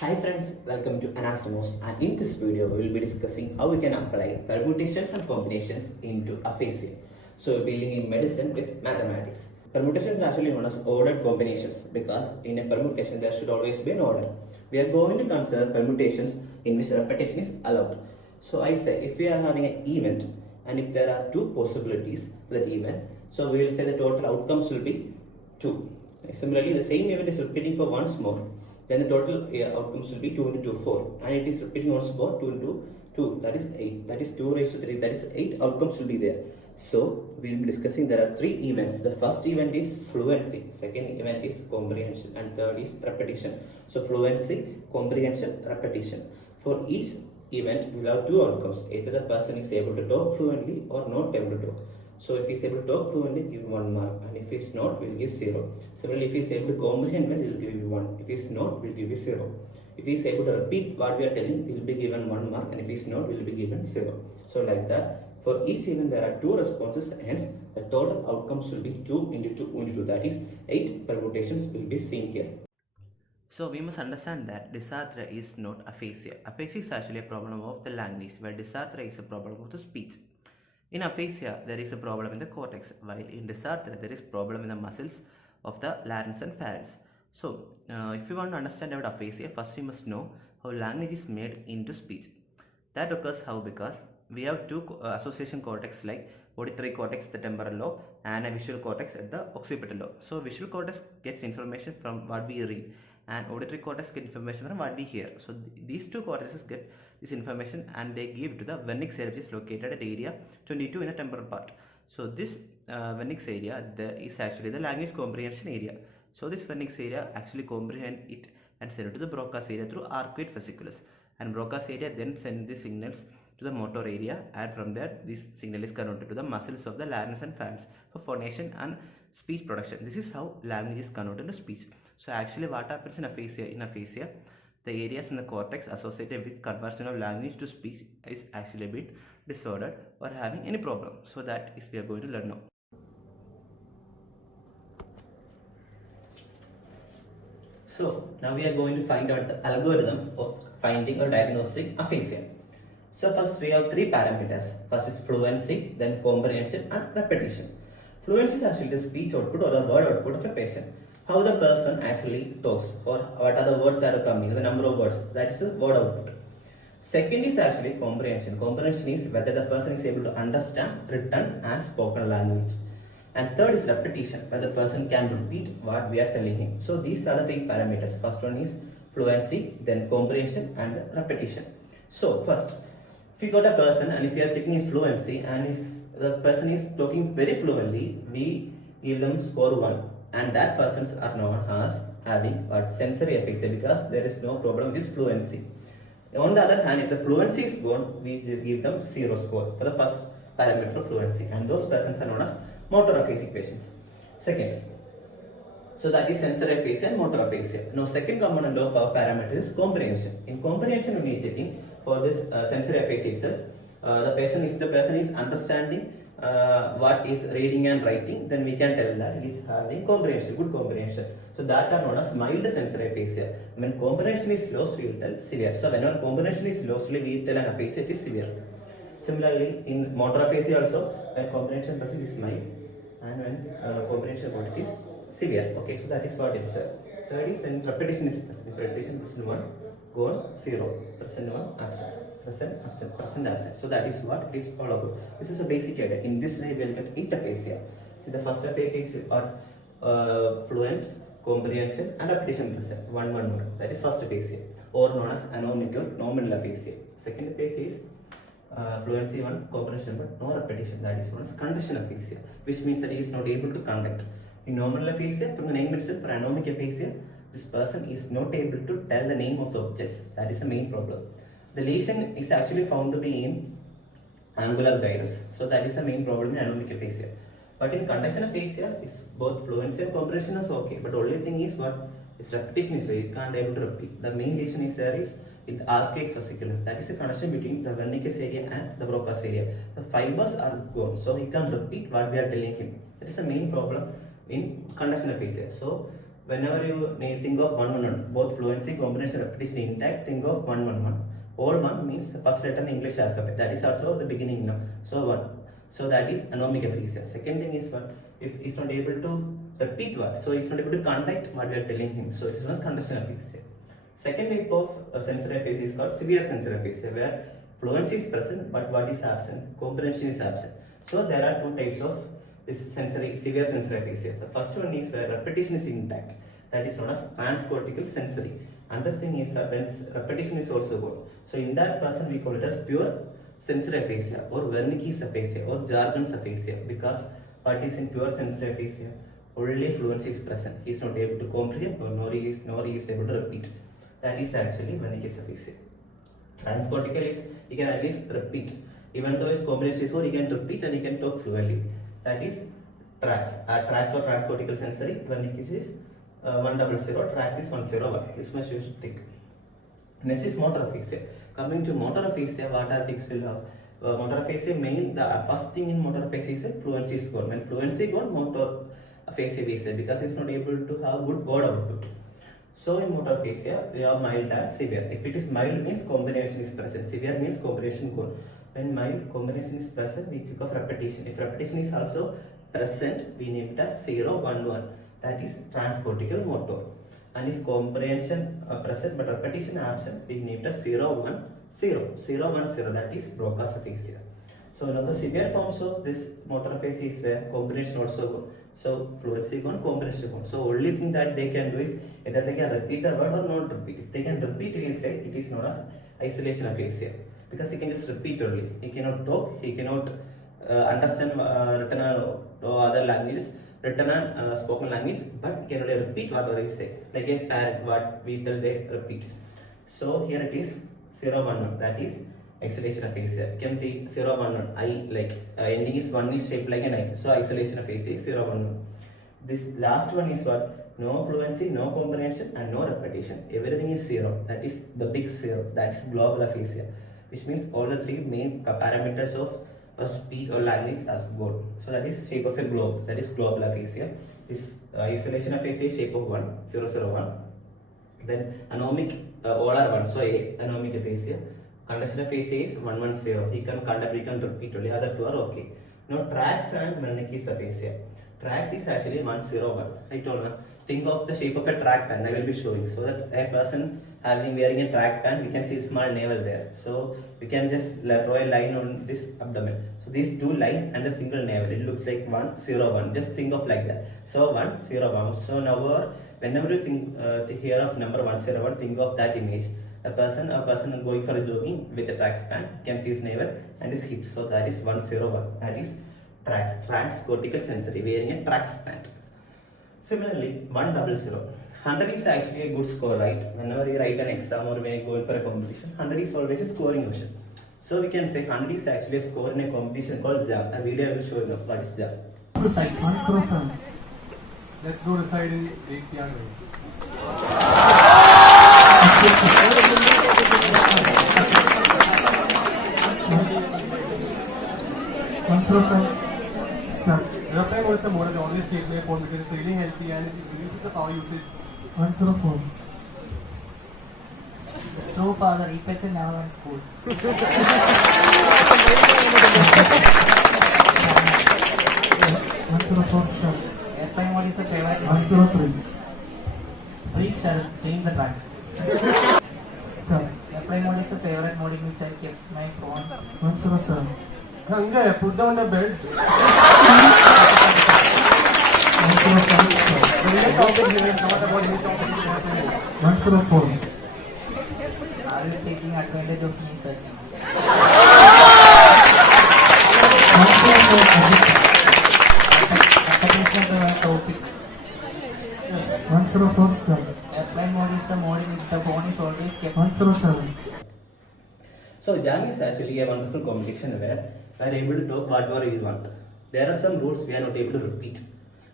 Hi friends, welcome to Anastomos, and in this video we will be discussing how we can apply permutations and combinations into aphasia. So we'll be dealing in medicine with mathematics. Permutations are actually known as ordered combinations because in a permutation there should always be an order. We are going to consider permutations in which repetition is allowed. So I say if we are having an event and if there are two possibilities for that event, so we will say the total outcomes will be 2. Similarly, the same event is repeating for once more, then the total outcomes will be 2 into 2, 4, and it is repeating once more 2 into 2, that is 8, that is 2 raised to 3, that is 8 outcomes will be there. So we will be discussing there are 3 events. The first event is fluency, second event is comprehension, and third is repetition. So fluency, comprehension, repetition. For each event we will have 2 outcomes, either the person is able to talk fluently or not able to talk. So if he is able to talk fluently, give 1 mark, and if he is not, we will give 0. Similarly, if he is able to comprehend well, we will give you 1. If he is not, we will give you 0. If he is able to repeat what we are telling, he will be given 1 mark, and if he is not, we will be given 0. So like that, for each event there are 2 responses, hence the total outcomes will be 2 into 2 into 2, that is 8 permutations will be seen here. So we must understand that dysarthria is not aphasia. Aphasia is actually a problem of the language, while dysarthria is a problem of the speech. In aphasia, there is a problem in the cortex, while in dysarthria, there is problem in the muscles of the larynx and pharynx. So, if you want to understand about aphasia, first we must know how language is made into speech. That occurs how? Because we have 2 association cortex like auditory cortex, the temporal lobe, and a visual cortex at the occipital lobe. So, visual cortex gets information from what we read, and auditory cortex get information from what we hear. So, these 2 cortexes get this information and they give to the vernix area, which is located at area 22 in the temporal part. So this vernix area is actually the language comprehension area. So this vernix area actually comprehend it and send it to the Broca's area through arcuate fasciculus, and Broca's area then send the signals to the motor area, and from there this signal is converted to the muscles of the larynx and pharynx for phonation and speech production. This is how language is converted into speech. So actually what happens in aphasia, the areas in the cortex associated with conversion of language to speech is actually a bit disordered or having any problem. So that is we are going to learn now. So now we are going to find out the algorithm of finding or diagnosing aphasia. So first we have 3 parameters. First is fluency, then comprehension and repetition. Fluency is actually the speech output or the word output of a patient. How the person actually talks or what are the words that are coming, the number of words, that is the word output. Second is actually comprehension. Comprehension is whether the person is able to understand written and spoken language. And third is repetition, whether the person can repeat what we are telling him. So these are the 3 parameters. First one is fluency, then comprehension and repetition. So first, if you got a person and if you are checking his fluency, and if the person is talking very fluently, we give them score 1. And that persons are known as having sensory aphasia because there is no problem with his fluency. On the other hand, if the fluency is gone, we give them 0 score for the first parameter of fluency, and those persons are known as motor aphasic patients. Second, so that is sensory aphasia and motor aphasia. Now second component of our parameter is comprehension. In comprehension we are checking for this sensory aphasia itself, if the person is understanding what is reading and writing, then we can tell that he is having comprehension, good comprehension. So that are known as mild sensory aphasia. When comprehension is lost, we will tell severe. So whenever comprehension is lost, we tell an aphasia it is severe. Similarly, in motor aphasia also, when comprehension percent is mild and when comprehension quantity is severe. Okay, so that is what it is. Third is when repetition is present. If repetition percent 1, gone 0, percent 1 absent. Present absent. So that is what it is all about. This is a basic idea. In this way, we will get 8 aphasia. So the first aphasia are fluent, comprehension, and repetition present. 1 more. That is first aphasia, or known as anomic or nominal aphasia. Second aphasia is fluency 1, comprehension but no repetition. That is known as condition aphasia, which means that he is not able to conduct. In nominal aphasia, from the name itself, for anomic aphasia, this person is not able to tell the name of the objects. That is the main problem. The lesion is actually found to be in angular gyrus. So that is the main problem in anomic aphasia. But in condition aphasia, is both fluency and comprehension is okay. But only thing is what is repetition is you can't able to repeat. The main lesion is there is in the arcuate fasciculus. That is a connection between the Wernicke's area and the Broca's area. The fibers are gone, so he can't repeat what we are telling him. That is the main problem in condition aphasia. So whenever you think of 111, both fluency, comprehension, repetition intact, think of 111. All 1 means first letter in English alphabet. That is also the beginning now. So 1. So that is anomic aphasia. Second thing is what? If he's not able to repeat what, so he's not able to conduct what we are telling him. So it's not conduction aphasia. Second type of sensory aphasia is called severe sensory aphasia, where fluency is present but what is absent? Comprehension is absent. So there are two types of this severe sensory aphasia. The first one is where repetition is intact. That is known as transcortical sensory. Another thing is that when repetition is also good. So in that person we call it as pure sensory aphasia or Wernicke's aphasia or jargon's aphasia, because what is in pure sensory aphasia? Only fluency is present. He is not able to comprehend nor he is able to repeat. That is actually Wernicke's aphasia. Transcortical is he can at least repeat. Even though his comprehension is good, he can repeat and he can talk fluently. That is tracks. Tracks or transcortical sensory. Wernicke's is 100, tracks is 101. This much you should think. Next is motor aphasia. Coming to motor aphasia, what are things will have? Motor aphasia main, the first thing in motor aphasia is fluency is gone. When fluency gone, motor aphasia we say, because it's not able to have good word output. So in motor aphasia, we have mild and severe. If it is mild means combination is present. Severe means combination gone. When mild combination is present, we think of repetition. If repetition is also present, we name it as 0, 1, 1. That is transcortical motor. And if comprehension present but repetition absent, we name it as 0, 1, 0. 0, 1, 0. That is Broca's aphasia. So now the severe forms of this motor aphasia is where comprehension also gone. So fluency gone, comprehension gone. So only thing that they can do is either they can repeat the word or not repeat. If they can repeat, we will say it is known as isolation aphasia, because he can just repeat only. He cannot talk, he cannot understand written or other languages, written and spoken language, but he can only repeat whatever he say. Like a parrot, what we tell they repeat. So here it is 0, 1, 1. That is isolation aphasia. You can think 0, 1, 1. I like ending is 1 is shaped like an I. So isolation aphasia is 0, 1, 1. This last one is what? No fluency, no comprehension, and no repetition. Everything is 0. That is the big 0. That is global aphasia, which means all the three main parameters of a speech or language has gone. So that is shape of a globe. That is global aphasia. This isolation aphasia is shape of 1, 0, 0, 1. Then anomic, all are 1. So A, anomic aphasia. Conduction aphasia is 1, 1, 0. He can conduct, he can repeat only. Other two are okay. Now tracks and Wernicke's aphasia. Tracks is actually 1, 0, 1. I told you. Think of the shape of a track pan. I will be showing. So that a person wearing a track pan, we can see a small navel there. So we can just draw a line on this abdomen. So these two line and a single navel. It looks like 1, 0, 1. Just think of like that. So 1, 0, 1. So now whenever you think hear of number 1, 0, 1, think of that image. A person going for a jogging with a track span, you can see his navel and his hips. So that is 1, 0, 1. That is tracks, transcortical sensory, wearing a track span. Similarly, 1, 0, 100 is actually a good score, right? Whenever you write an exam or when you go in for a competition, 100 is always a scoring option. So we can say 100 is actually a score in a competition called JAM. A video I will show you what is JAM. Let's go decide in 8 pianos. Replying was a mode of always take my phone because it's really healthy and it reduces the power usage. Answer of phone. It's true, father. Repeats in never went school. Yes. Answer of 4, sir. Replying what is the favorite? Answer of 3. Freak shall change the track. Sir. Replying what is the favorite mode in which I kept my phone? Answer of 7. Ganga, put down the bed. Answer of 5, sir. The real topic here is not about new topic. Answer of 4. Are you taking advantage of me, sir? Answer of 4, Repetition of the topic. yes. Answer of 4, sir. Replying mode is the mode in which the phone is always kept. Answer of 7. So JAM is actually a wonderful competition where we are able to talk whatever we want. There are some rules we are not able to repeat.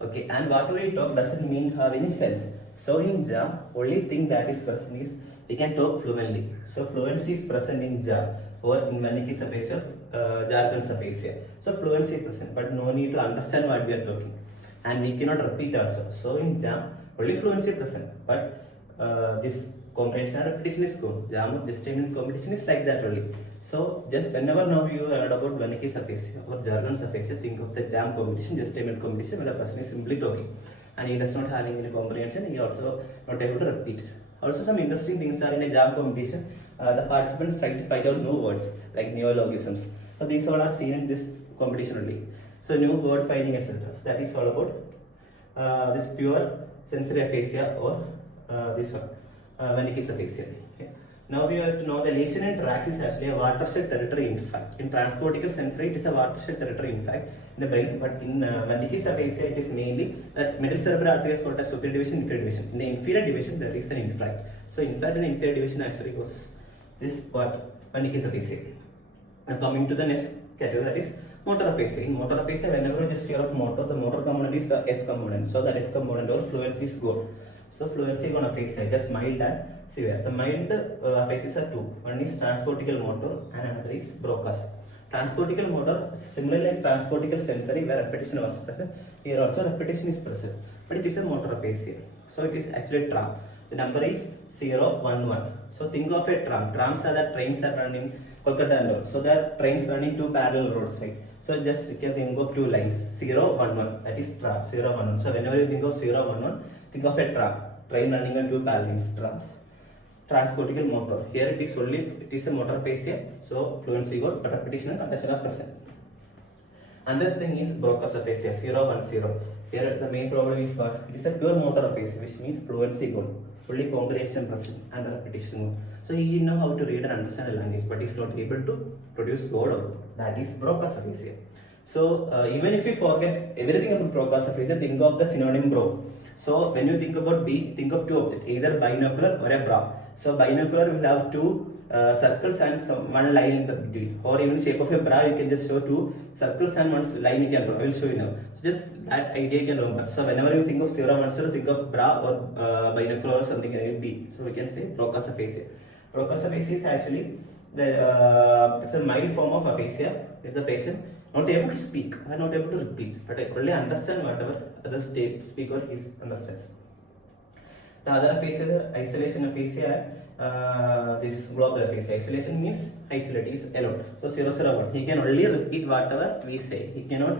Okay, and whatever we talk doesn't mean have any sense. So in JAM, only thing that is present is we can talk fluently. So fluency is present in JAM or in Wernicke's aphasia, jargon's aphasia. So fluency is present, but no need to understand what we are talking. And we cannot repeat also. So in JAM, Only fluency present, but this comprehension and repetition is gone. Jam gestational competition is like that only. So just whenever now you heard about Wernicke's aphasia or Jargon's aphasia, think of the jam competition, gestational competition, where the person is simply talking and he does not having any comprehension. He also not able to repeat. Also, some interesting things are in a jam competition. The participants try to find out new words like neologisms. So these all are seen in this competition only. So new word finding, etc. So that is all about this pure sensory aphasia or this one, Wernicke's aphasia. Okay. Now we have to know the lesion in tracks is actually a watershed territory in fact. In transcortical sensory, it is a watershed territory in fact in the brain, but in Wernicke's aphasia, it is mainly that middle cerebral arteries, cortex, superior division, inferior division. In the inferior division, there is an infarct. So infarct in the inferior division actually causes this what Wernicke's aphasia. Now coming to the next category, that is motor aphasia. In motor aphasia, whenever you just hear of motor, the motor component is the F component. So that F component or fluency is gone. So fluency on aphasia, just mild and severe. The mild aphasias are two. One is transcortical motor and another is Broca's. Transcortical motor, similarly like transcortical sensory where repetition was present, here also repetition is present. But it is a motor aphasia. So it is actually tram. The number is 0, 1, 1. So think of a tram. Trams are the trains are running Kolkata and all. So there are trains running two parallel roads, right? So just you can think of two lines 0, 1, 1. That is tram 0, 1, 1. So whenever you think of 0, 1, 1, think of a tram. Train running on two parallel lines, trams. Transcortical motor. Here it is only it is a motor aphasia. So fluency got but repetition and condition are present. Another thing is Broca's aphasia 0, 1, 0. Here the main problem is what? It is a pure motor aphasia, which means fluency gone. Only comprehension present and repetition gone. So he know how to read and understand the language, but he is not able to produce word out. That is Broca's aphasia. So even if you forget everything about Broca's aphasia, think of the synonym bro. So when you think about B, think of two objects, either binocular or a bra. So binocular will have two circles and one line in the between, or even shape of a bra you can just show two circles and one line you can draw. I will show you now. So just that idea you can remember. So whenever you think of 0, 1, 0, think of bra or binocular or something like B. So we can say Broca's aphasia. Broca's aphasia is actually the it's a mild form of aphasia. If the patient not able to speak and not able to repeat, but only understand whatever other speaker is understands. The other aphasia, isolation aphasia, this global aphasia. Isolation means isolate, is alone. So 0, 0, 1. He can only repeat whatever we say. He cannot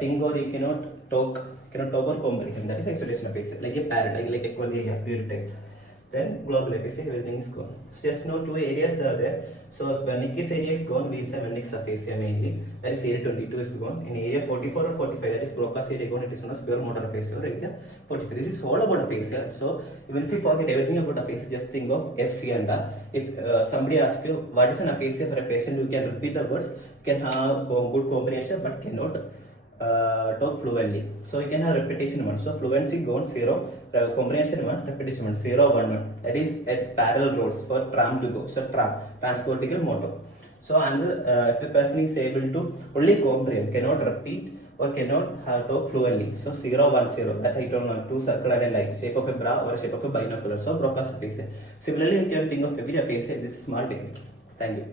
think or he cannot talk or comprehend. That is isolation aphasia, like a parrot, like a colleague, pure type. Then global aphasia, everything is gone. So just know two areas are there. So if Wernicke's area is gone, we say Wernicke's aphasia mainly. That is area 22 is gone. In area 44 or 45, that is Broca's area gone. It is known as pure motor aphasia or area 45. This is all about aphasia. So even if you forget everything about aphasia, just think of F, C and R. If somebody asks you what is an aphasia for a patient, you can repeat the words, you can have good comprehension but cannot talk fluently. So you can have repetition 1. So fluency gone 0, comprehension 1, repetition 1, 0, 1, 1. That is at parallel roads for tram to go. So tram, transcortical motor. So another, if a person is able to only comprehend, cannot repeat or cannot talk fluently. So 0, 1, 0. That I don't know, two circle and a line, shape of a bra or shape of a binocular. So Broca's aphasia. Similarly, you can think of every aphasia. This small technique. Thank you.